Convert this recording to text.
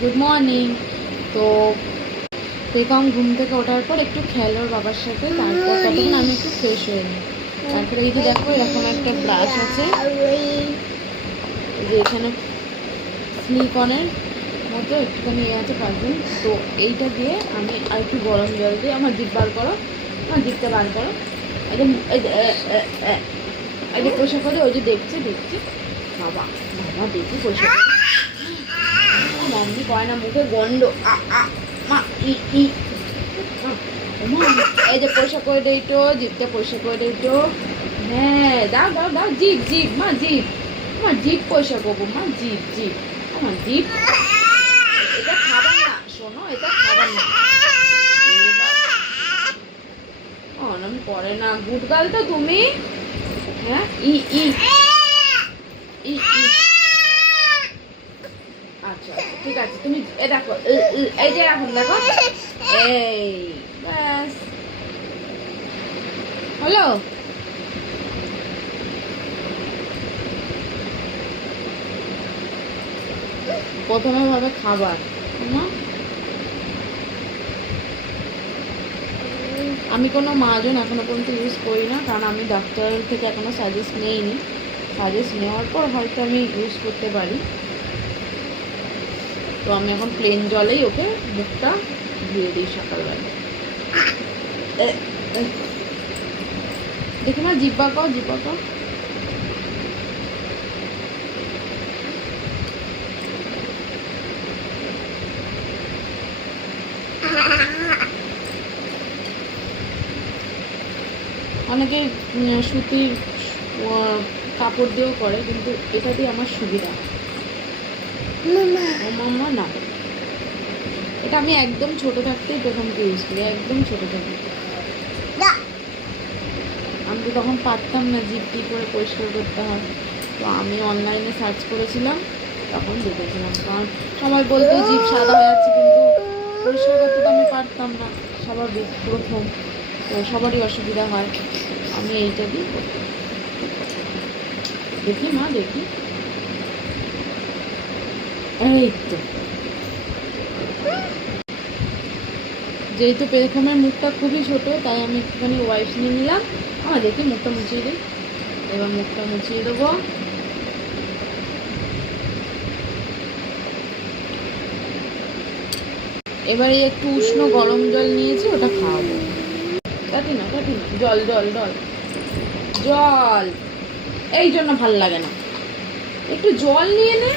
Good morning. তো পেকম ঘুম থেকে ওঠার পর একটু খেলো ওর বাবার সাথে, তারপর ততক্ষণ আমি একটু ফ্রেশ হয়ে নিই। তারপরে এই যে দেখো এরকম একটা ব্রাশ আছে, এই যে এখানে সিলিকনের মতো একটুখানি ইয়ে আছে পারবেন। তো এইটা দিয়ে আমি আর একটু গরম জল দিয়ে আমার জিভ বার করো, আমার জিভটা বার করো। এই যে পয়সা করে, ওই যে দেখছি বাবা বাবা দেখি পয়সা করে মম্মি কয় না, মুখে গন্ধ মা ই ই এই যে পয়সা করে দেইতো, জিভটা পয়সা করে দেইতো। হ্যাঁ দাও দাও দাও, জিভ জিভ মা জিভ, আমার জিভ পয়সা করবো মা, জিভ জিভ আমার জিভ। এটা খাবার না, শোনো এটা খাবার না। আমি করে না, গুড গার্ল তো তুমি। হ্যাঁ ই ই ই ই আচ্ছা আচ্ছা ঠিক আছে, তুমি এ দেখো এই যে এখন দেখো, এই ব্যাস হলো। প্রথমে ভাবে খাবার না, আমি কোনো মাজন এখনো পর্যন্ত ইউজ করি না, কারণ আমি ডাক্তারের থেকে এখনো সাজেস্ট নেইনি। সাজেস্ট নেওয়ার পর হয়তো আমি ইউজ করতে পারি। তো আমি এখন প্লেন জলেই ওকে মুখটা ধুয়ে দিই সকালবেলা। দেখি না, জিব্বা কও জিব্বা কও। অনেকে সুতির কাপড় দিয়েও করে, কিন্তু এটা দিয়ে আমার সুবিধা। মামা না, এটা আমি একদম ছোট থাকতেই প্রথমকে ইউজ করি, একদম ছোট থাকতে। আমি তো তখন পারতাম না জিভ কী করে পরিষ্কার করতে হয়, তো আমি অনলাইনে সার্চ করেছিলাম, তখন দেখেছিলাম। কারণ সবাই বলতো জিভ সাদা হয়ে যাচ্ছে, কিন্তু পরিষ্কার করতে তো আমি পারতাম না, স্বাভাবিক প্রথম, তো সবারই অসুবিধা হয়। আমি এইটা দিয়ে করতাম। দেখি মা দেখি, এই তো যেহেতু পেখমের মুখটা খুবই ছোট, তাই আমি একটুখানি ওয়াইপস নিয়ে নিলাম। দেখি মুখটা মুছিয়ে দিই, এবার মুখটা মুছিয়ে দেবো। এবারে একটু উষ্ণ গরম জল নিয়েছি, ওটা খাওয়াবো। কাটি না জল জল জল জল, এই জন্য ভাল লাগে না, একটু জল নিয়ে নে।